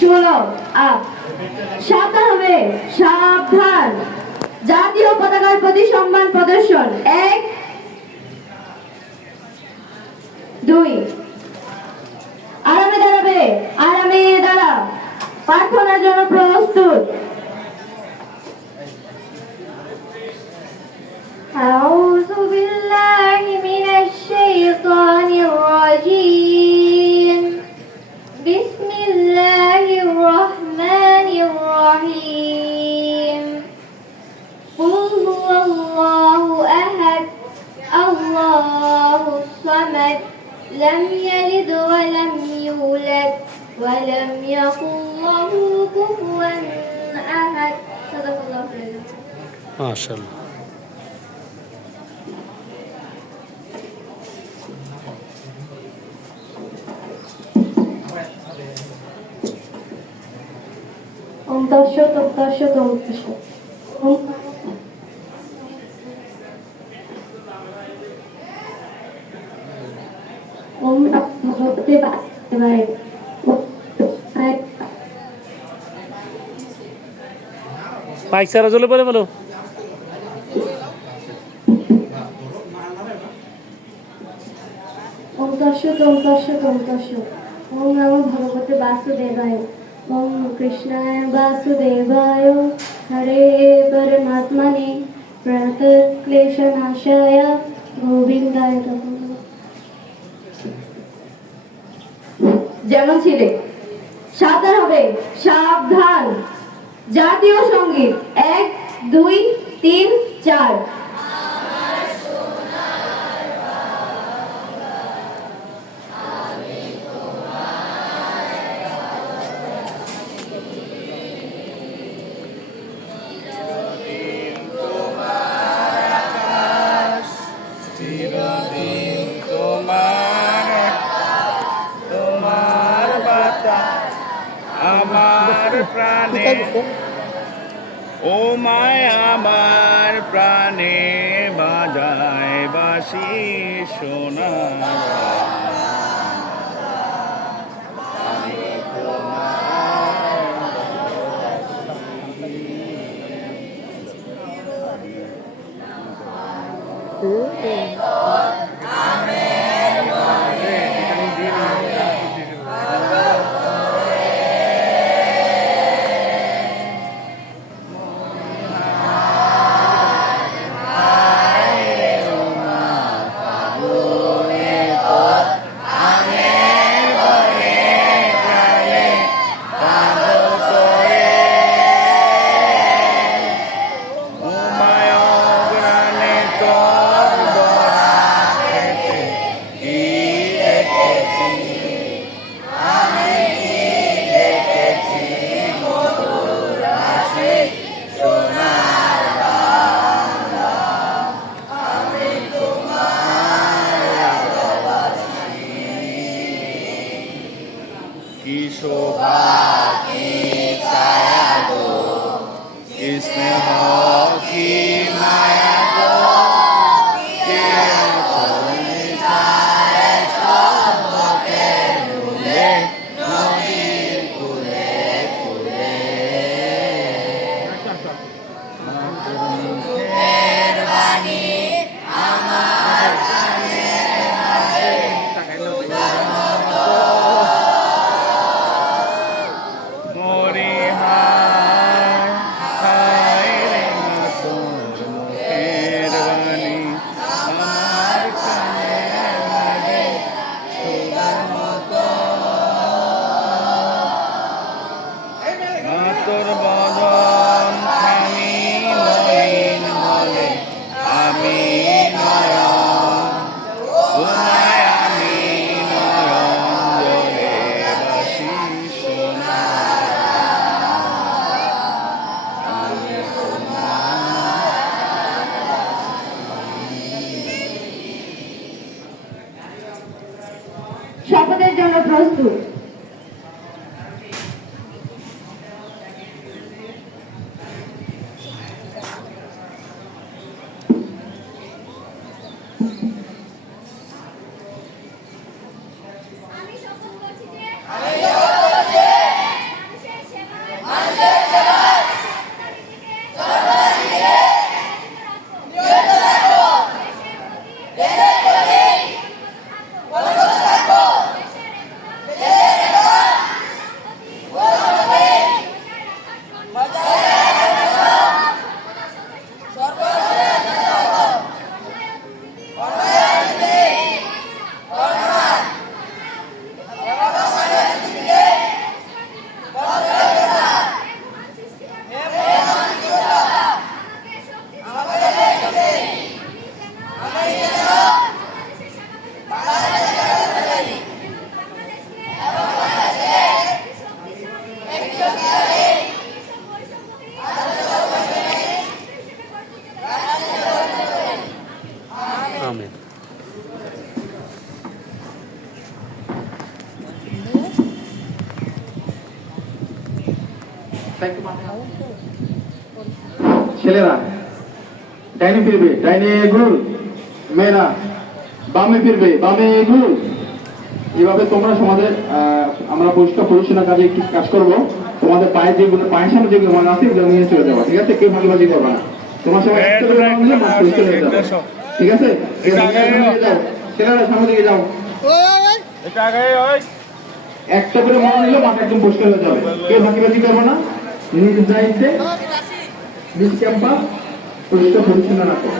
ষোলো আপ। সাবধান হবে, সাবধান। জাতীয় পতাকার প্রতি সম্মান প্রদর্শন। এক, দুই। আরামে দাঁড়াবে, আরামে দাঁড়া। প্রার্থনার জন্য প্রস্তুত। أعوذ بالله من الشيطان الرجيم. بسم الله الرحمن الرحيم. قل هو الله أحد الله الصمد لم يلد ولم يولد ولم يكن له كفوا أحد. صدق الله العظيم. মাশাআল্লাহ। ওম তৎসৎ ওম তৎসৎ ওম তৎসৎ। ওম ওম ভগবতে বাসুদেবায়। মাইক সারা চলে বলে বলো। ওম তৎসৎ ওম তৎসৎ ওম তৎসৎ। ওম নমো ভগবতে বাসুদেবায়। ওম কৃষ্ণায় বাসুদেবায়। হরে পরমাত্মনে প্রণতক্লেশনাশায় গোবিন্দায় নমঃ। যেমন ছিলে। সাবধান হবে, সাবধান। জাতীয় সঙ্গীত। এক, দুই, তিন, চার। চিরদিন তোমার তোমার বাতাস আমার প্রাণে, ও মায় আমার প্রাণে বাজায় বাঁশি সোনার। কি শোভা কি ছায়া গো, কি স্নেহ কি মায়া গো, কে চলে যায় চোখে নুলে নদীর কূলে কূলে। মুখের বাণী আমার কানে আসে, মরি হায় হায় রে ছেলেরা ডাইনে ফিরবে, ডাইনে ঘুর। মেয়েরা বামে ফিরবে, বামে ঘুর। এইভাবে তোমরা সমাজে আমরা পরিষ্কার পরিচ্ছন্ন কাজে একটু কাজ করবো। তোমাদের পায়ের যেগুলো, পায়ের সামনে যেগুলো মনে আছে এগুলো নিয়ে চলে যাবো, ঠিক আছে? কেউ ভাগিবাজি করবে না। তোমার সবাই একটা করে মনে হলে মাঠ পরিষ্কার হয়ে যাবে, ঠিক আছে? ছেলেরা সামনে দিকে যাও। একটা করে মনে নিলে মাঠ একদম পরিষ্কার হয়ে যাবে, কেউ ভাগিবাজি করবে না। নিজ দায়িত্বে নিজ ক্যাম্পাস পরিষ্কার পরিচ্ছন্ন রাখো।